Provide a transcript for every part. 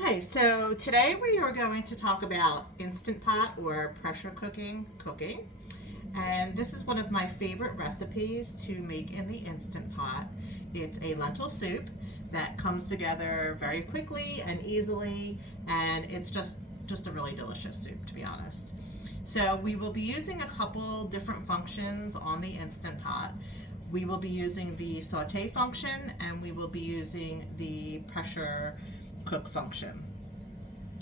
Okay, so today we are going to talk about Instant Pot or pressure cooking. And this is one of my favorite recipes to make in the Instant Pot. It's a lentil soup that comes together very quickly and easily, and it's just a really delicious soup, to be honest. So we will be using a couple different functions on the Instant Pot. We will be using the saute function, and we will be using the pressure cook function.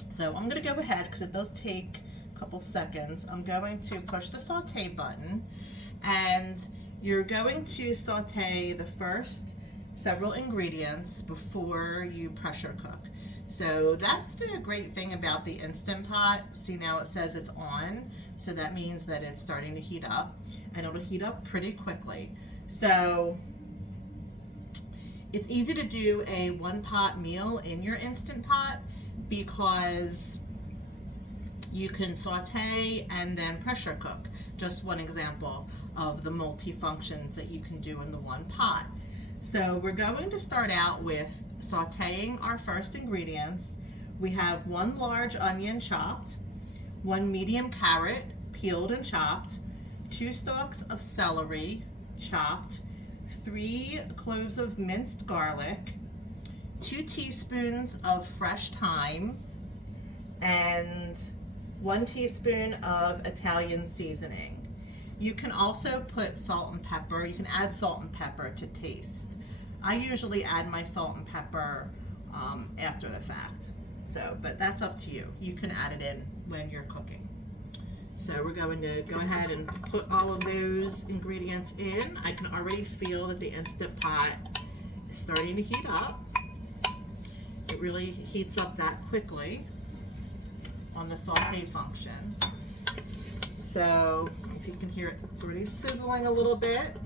So I'm going to go ahead because it does take a couple seconds. I'm going to push the saute button, and you're going to saute the first several ingredients before you pressure cook. So that's the great thing about the Instant Pot. See, now it says it's on, so that means that it's starting to heat up, and it'll heat up pretty quickly. So it's easy to do a one pot meal in your Instant Pot because you can saute and then pressure cook. Just one example of the multi-functions that you can do in the one pot. So we're going to start out with sauteing our first ingredients. We have one large onion chopped, one medium carrot peeled and chopped, 2 stalks of celery chopped, 3 cloves of minced garlic, 2 teaspoons of fresh thyme, and 1 teaspoon of Italian seasoning. You can also put salt and pepper. You can add salt and pepper to taste. I usually add my salt and pepper after the fact. So, but that's up to you. You can add it in when you're cooking. So we're going to go ahead and put all of those ingredients in. I can already feel that the Instant Pot is starting to heat up. It really heats up that quickly on the saute function. So if you can hear it, it's already sizzling a little bit.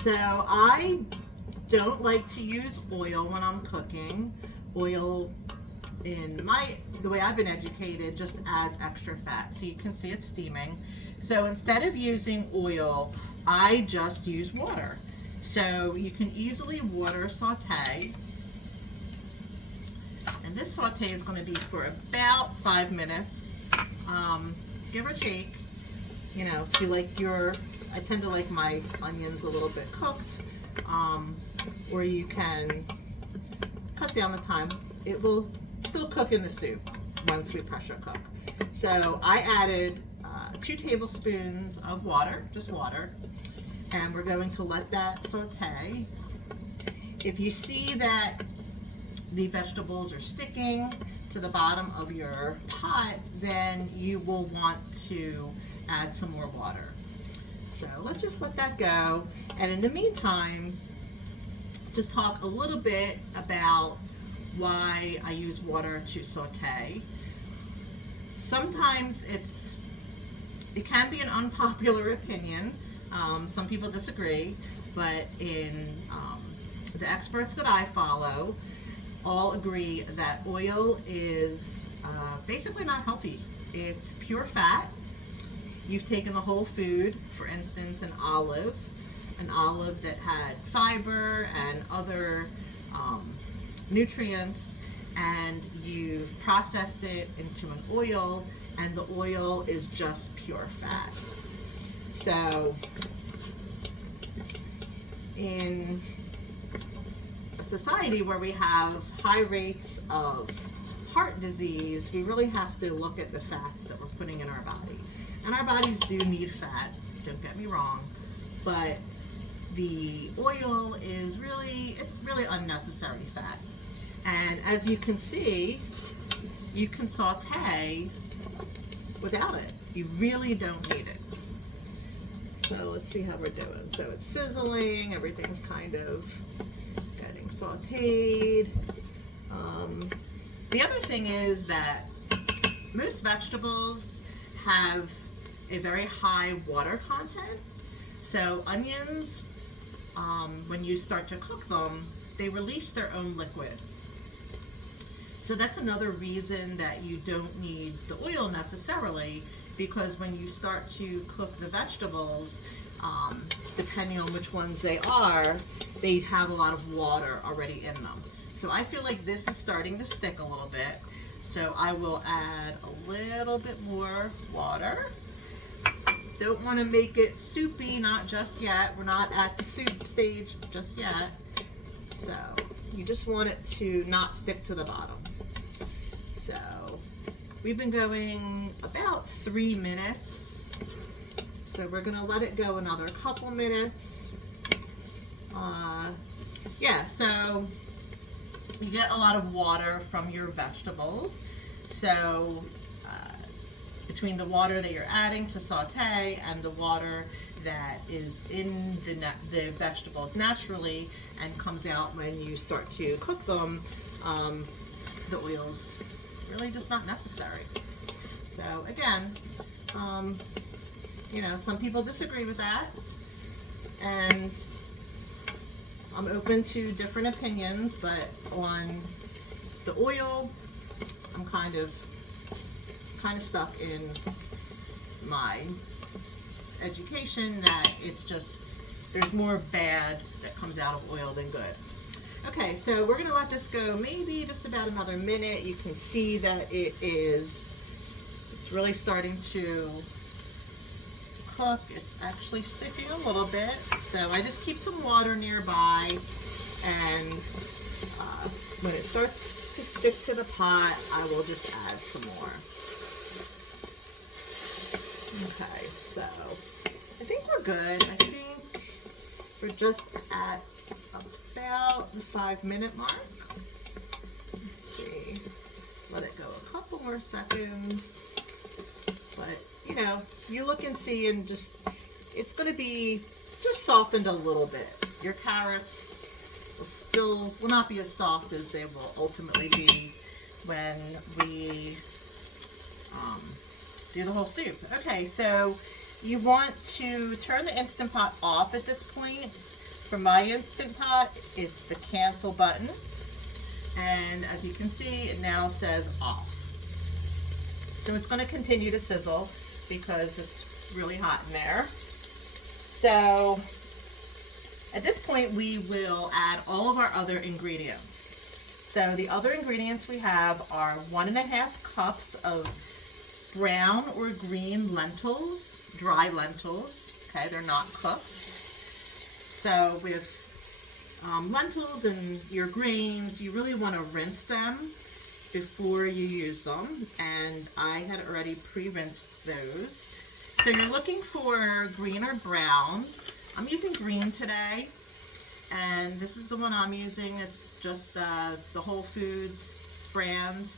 So I don't like to use oil when I'm cooking. Oil the way I've been educated, just adds extra fat. So you can see it's steaming. So instead of using oil, I just use water. So you can easily water saute. And this saute is going to be for about 5 minutes, give or take. You know, if you like I tend to like my onions a little bit cooked, or you can cut down the time. It will still cook in the soup once we pressure cook. So I added 2 tablespoons of water, just water, and we're going to let that saute. If you see that the vegetables are sticking to the bottom of your pot, then you will want to add some more water. So let's just let that go. And in the meantime, just talk a little bit about why I use water to saute. Sometimes it can be an unpopular opinion. Some people disagree, but in the experts that I follow all agree that oil is basically not healthy. It's pure fat. You've taken the whole food, for instance, an olive that had fiber and other nutrients, and you've processed it into an oil, and the oil is just pure fat. So in a society where we have high rates of heart disease, we really have to look at the fats that we're putting in our body. And our bodies do need fat, don't get me wrong, but the oil is really unnecessary fat. And as you can see, you can saute without it. You really don't need it. So let's see how we're doing. So it's sizzling, everything's kind of getting sauteed. The other thing is that most vegetables have a very high water content. So onions, when you start to cook them, they release their own liquid. So that's another reason that you don't need the oil necessarily, because when you start to cook the vegetables, depending on which ones they are, they have a lot of water already in them. So I feel like this is starting to stick a little bit. So I will add a little bit more water. Don't want to make it soupy, not just yet. We're not at the soup stage just yet. So you just want it to not stick to the bottom. So we've been going about 3 minutes. So we're gonna let it go another couple minutes. Yeah, so you get a lot of water from your vegetables. So between the water that you're adding to saute and the water that is in the vegetables naturally and comes out when you start to cook them, the oil's really just not necessary. So again, you know, some people disagree with that, and I'm open to different opinions, but on the oil, I'm kind of stuck in my education that it's just, there's more bad that comes out of oil than good. Okay, so we're gonna let this go maybe just about another minute. You can see that it's really starting to cook. It's actually sticking a little bit. So I just keep some water nearby, and when it starts to stick to the pot, I will just add some more. Okay, so I think we're good. I think we're just at about the 5-minute mark. Let's see, let it go a couple more seconds. But you know, you look and see, and just, it's going to be just softened a little bit. Your carrots will not be as soft as they will ultimately be when we do the whole soup. Okay, so you want to turn the Instant Pot off at this point. For my Instant Pot, it's the cancel button, and as you can see, it now says off. So it's going to continue to sizzle because it's really hot in there. So at this point, we will add all of our other ingredients. So the other ingredients we have are 1½ cups of brown or green lentils, dry lentils. Okay, they're not cooked. So with lentils and your grains, you really want to rinse them before you use them, and I had already pre-rinsed those. So you're looking for green or brown. I'm using green today, and this is the one I'm using. It's just the Whole Foods brand.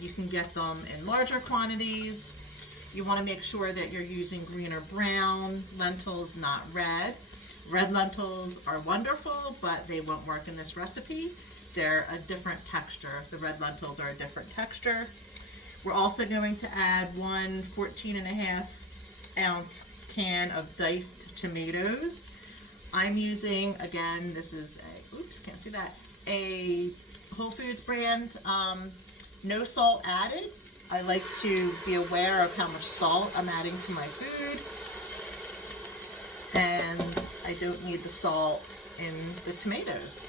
You can get them in larger quantities. You want to make sure that you're using green or brown lentils, not red. Red lentils are wonderful, but they won't work in this recipe. They're a different texture. The red lentils are a different texture. We're also going to add 1 14½ ounce can of diced tomatoes. I'm using, again, this is a, oops, can't see that, a Whole Foods brand, no salt added. I like to be aware of how much salt I'm adding to my food, and I don't need the salt in the tomatoes.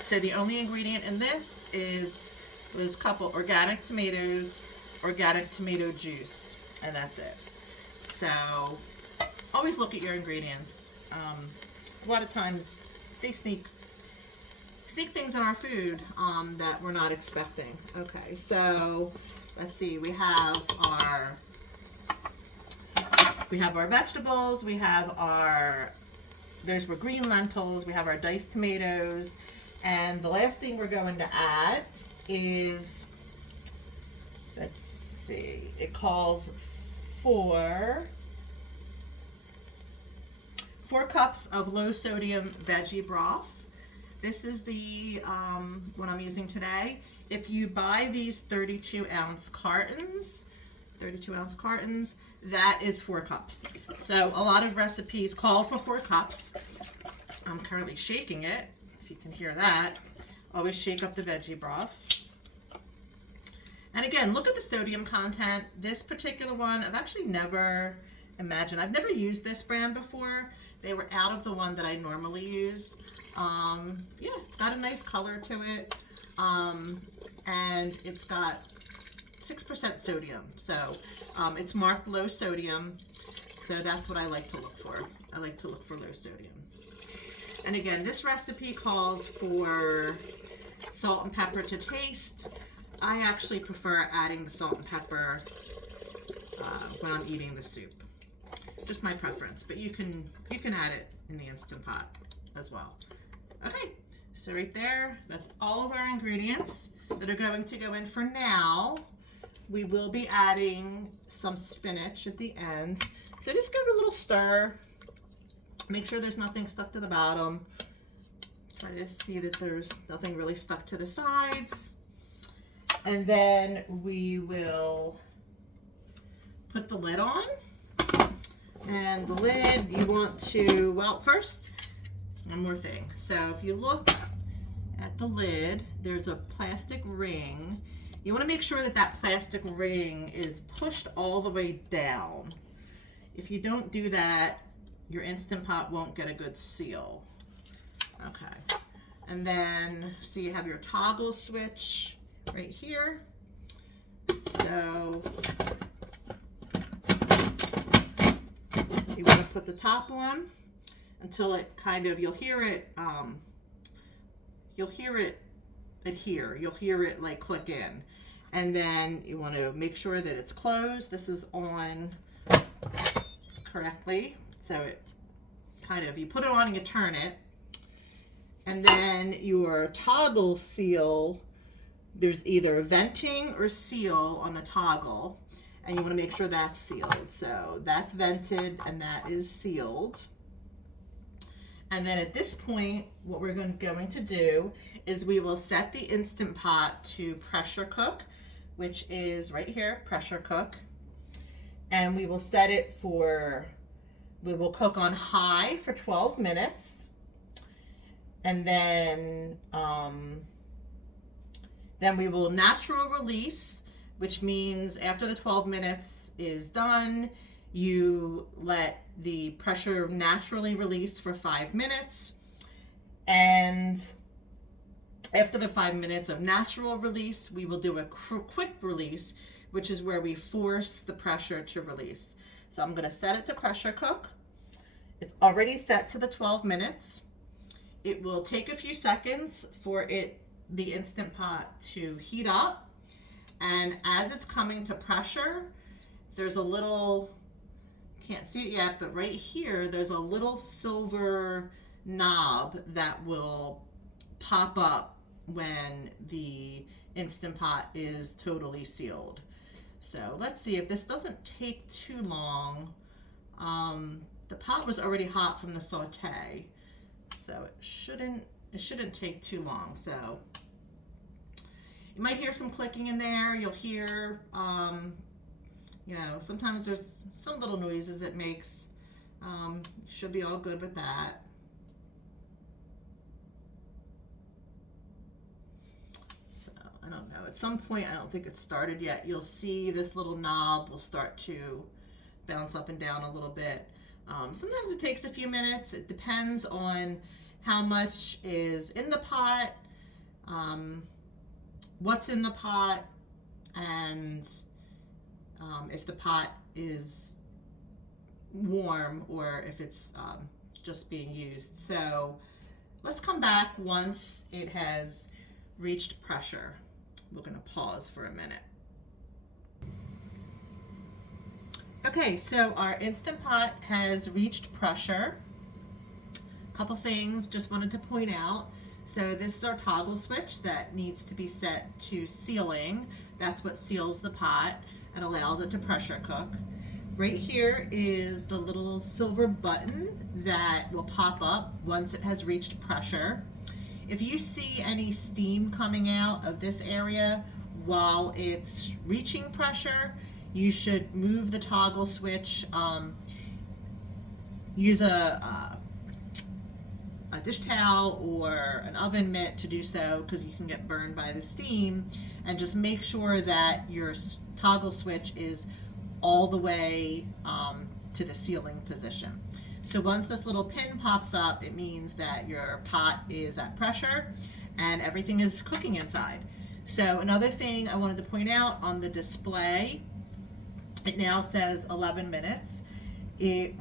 So the only ingredient in this is a couple organic tomatoes, organic tomato juice, and that's it. So always look at your ingredients. A lot of times they sneak things in our food that we're not expecting. Okay, so let's see. We have our vegetables. We have those were green lentils. We have our diced tomatoes, and the last thing we're going to add is, let's see, it calls for 4 cups of low sodium veggie broth. This is the what I'm using today. If you buy these 32-ounce cartons, that is 4 cups. So a lot of recipes call for 4 cups. I'm currently shaking it, if you can hear that. Always shake up the veggie broth. And again, look at the sodium content. This particular one, I've actually never Imagine. I've never used this brand before. They were out of the one that I normally use. Yeah, it's got a nice color to it. And it's got 6% sodium. So it's marked low sodium. So that's what I like to look for. I like to look for low sodium. And again, this recipe calls for salt and pepper to taste. I actually prefer adding the salt and pepper when I'm eating the soup. Just my preference, but you can add it in the Instant Pot as well. Okay, so right there, that's all of our ingredients that are going to go in for now. We will be adding some spinach at the end. So just give it a little stir. Make sure there's nothing stuck to the bottom. Try to see that there's nothing really stuck to the sides. And then we will put the lid on. And the lid, you want to, well, first, one more thing. So if you look at the lid, there's a plastic ring. You want to make sure that that plastic ring is pushed all the way down. If you don't do that, your Instant Pot won't get a good seal. Okay. And then, so you have your toggle switch right here. So you want to put the top on until it kind of, you'll hear it adhere. You'll hear it like click in. And then you want to make sure that it's closed. This is on correctly. So it kind of, you put it on and you turn it. And then your toggle seal, there's either venting or seal on the toggle. And you want to make sure that's sealed. So that's vented and that is sealed. And then at this point, what we're going to do is we will set the Instant Pot to pressure cook, which is right here, pressure cook. And we will set it for, we will cook on high for 12 minutes. And then we will natural release, which means after the 12 minutes is done, you let the pressure naturally release for 5 minutes. And after the 5 minutes of natural release, we will do a quick release, which is where we force the pressure to release. So I'm going to set it to pressure cook. It's already set to the 12 minutes. It will take a few seconds for the Instant Pot to heat up. And as it's coming to pressure, there's a little, can't see it yet, but right here, there's a little silver knob that will pop up when the Instant Pot is totally sealed. So let's see if this doesn't take too long. The pot was already hot from the saute, so it shouldn't take too long. So you might hear some clicking in there. You'll hear, you know, sometimes there's some little noises it makes. Should be all good with that. I don't know, at some point, I don't think it's started yet, you'll see this little knob will start to bounce up and down a little bit. Sometimes it takes a few minutes. It depends on how much is in the pot, what's in the pot, and if the pot is warm or if it's just being used. So let's come back once it has reached pressure. We're going to pause for a minute. Okay, so our Instant Pot has reached pressure. A couple things just wanted to point out. So this is our toggle switch that needs to be set to sealing. That's what seals the pot and allows it to pressure cook. Right here is the little silver button that will pop up once it has reached pressure. If you see any steam coming out of this area while it's reaching pressure, you should move the toggle switch. Use a dish towel or an oven mitt to do so, because you can get burned by the steam. And just make sure that your toggle switch is all the way to the sealing position. So once this little pin pops up, it means that your pot is at pressure and everything is cooking inside. So another thing I wanted to point out on the display, it now says 11 minutes. The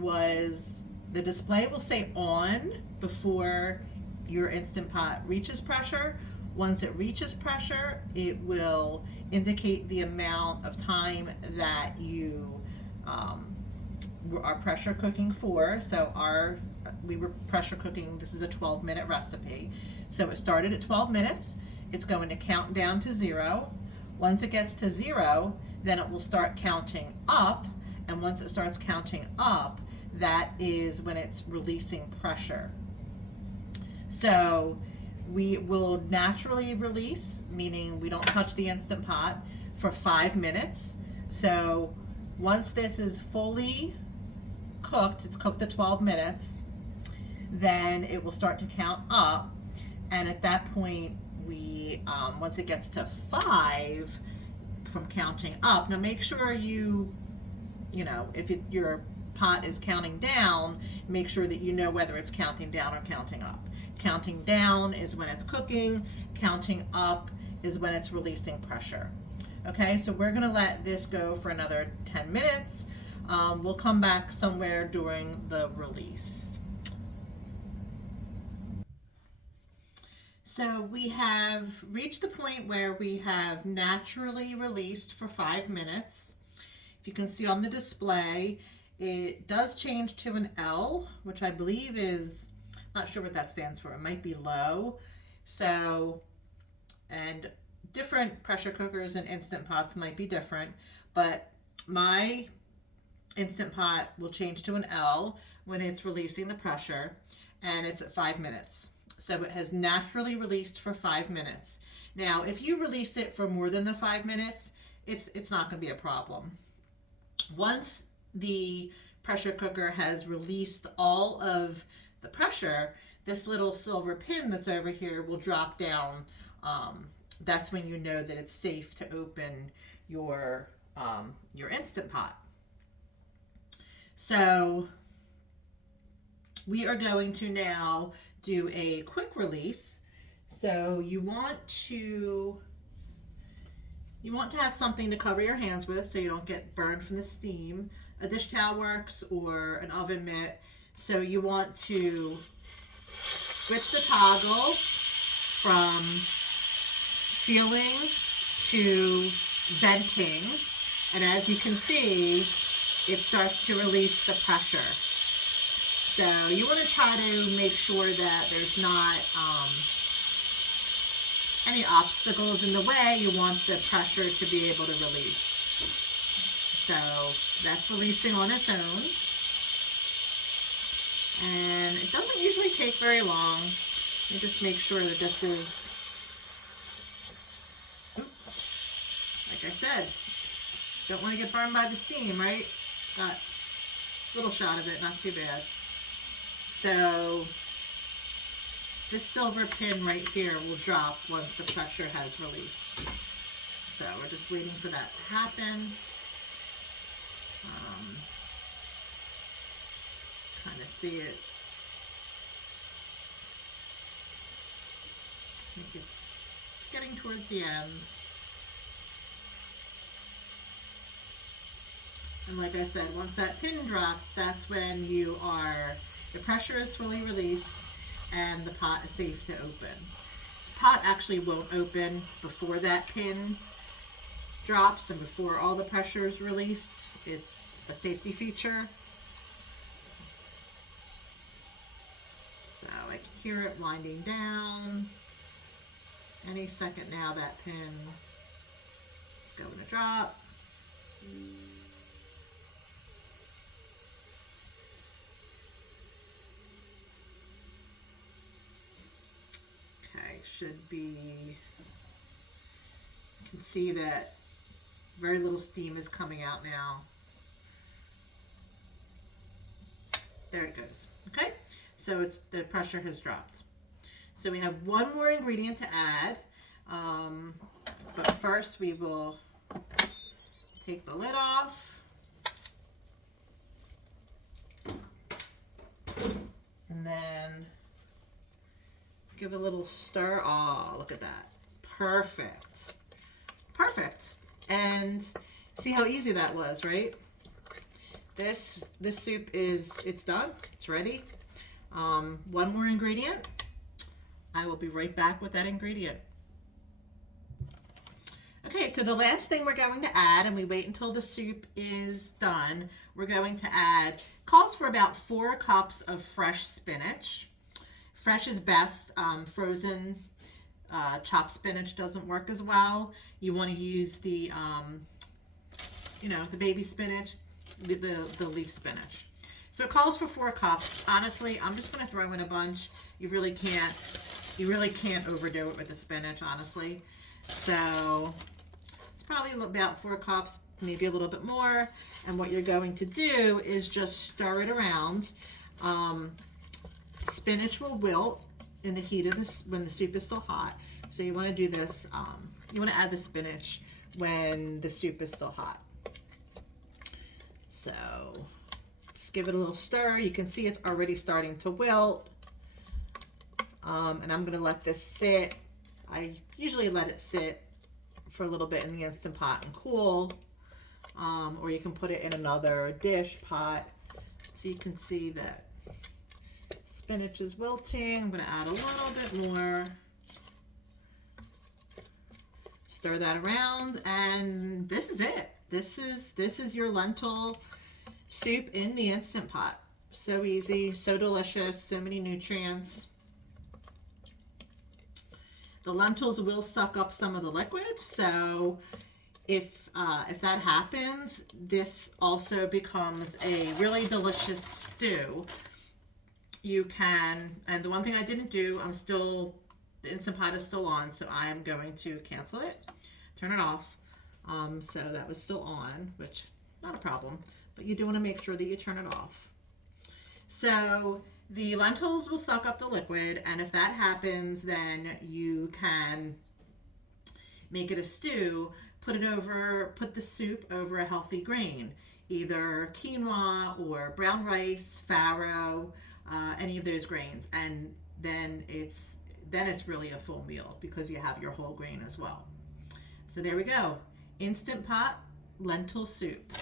display will say on before your Instant Pot reaches pressure. Once it reaches pressure, it will indicate the amount of time that you are pressure cooking for. So we were pressure cooking, this is a 12-minute recipe. So it started at 12 minutes. It's going to count down to 0. Once it gets to 0, then it will start counting up. And once it starts counting up, that is when it's releasing pressure. So we will naturally release, meaning we don't touch the Instant Pot, for 5 minutes. So once this is fully cooked, it's cooked at 12 minutes, then it will start to count up. And at that point, once it gets to 5 from counting up, now make sure if your pot is counting down, make sure that you know whether it's counting down or counting up. Counting down is when it's cooking, counting up is when it's releasing pressure. Okay, so we're gonna let this go for another 10 minutes. We'll come back somewhere during the release. So we have reached the point where we have naturally released for 5 minutes. If you can see on the display, it does change to an L, which I believe is, not sure what that stands for. It might be low. So, and different pressure cookers and Instant Pots might be different, but my Instant Pot will change to an L when it's releasing the pressure, and it's at 5 minutes. So it has naturally released for 5 minutes. Now, if you release it for more than the 5 minutes, it's not going to be a problem. Once the pressure cooker has released all of the pressure, this little silver pin that's over here will drop down. That's when you know that it's safe to open your Instant Pot. So we are going to now do a quick release. So you want to have something to cover your hands with so you don't get burned from the steam. A dish towel works, or an oven mitt. So you want to switch the toggle from sealing to venting, and as you can see, it starts to release the pressure. So you want to try to make sure that there's not any obstacles in the way. You want the pressure to be able to release. So that's releasing on its own. And it doesn't usually take very long. You just make sure that this is, like I said, don't want to get burned by the steam, right? Got a little shot of it, not too bad. So this silver pin right here will drop once the pressure has released. So we're just waiting for that to happen. Kind of see it. I think it's getting towards the end. And like I said, once that pin drops, that's when the pressure is fully released and the pot is safe to open. The pot actually won't open before that pin drops and before all the pressure is released. It's a safety feature. So I can hear it winding down. Any second now that pin is going to drop. Okay, should be, you can see that very little steam is coming out now. There it goes. Okay, so the pressure has dropped. So we have one more ingredient to add, but first we will take the lid off. And then give a little stir. Oh, look at that. Perfect. Perfect. And see how easy that was, right? This soup it's done. It's ready. One more ingredient. I will be right back with that ingredient. Okay, so the last thing we're going to add, and we wait until the soup is done, we're going to add, calls for about 4 cups of fresh spinach. Fresh is best. Frozen chopped spinach doesn't work as well. You want to use the, the baby spinach, the leaf spinach. So it calls for 4 cups. Honestly, I'm just going to throw in a bunch. You really can't overdo it with the spinach, honestly. So it's probably about 4 cups, maybe a little bit more. And what you're going to do is just stir it around. Spinach will wilt in the heat of this when the soup is still hot. So you want to do this, you want to add the spinach when the soup is still hot. So just give it a little stir. You can see it's already starting to wilt. And I'm going to let this sit. I usually let it sit for a little bit in the Instant Pot and cool. Or you can put it in another dish pot. So you can see that spinach is wilting. I'm going to add a little bit more. Stir that around, and this is it. This is your lentil soup in the Instant Pot. So easy, so delicious, so many nutrients. The lentils will suck up some of the liquid, so if that happens, this also becomes a really delicious stew. You can, and the one thing I didn't do, the Instant Pot is still on, so I'm going to cancel it, turn it off. So that was still on, which not a problem, but you do want to make sure that you turn it off. So the lentils will suck up the liquid, and if that happens, then you can make it a stew. Put the soup over a healthy grain, either quinoa or brown rice, farro, any of those grains, and then it's really a full meal because you have your whole grain as well. So there we go. Instant Pot lentil soup.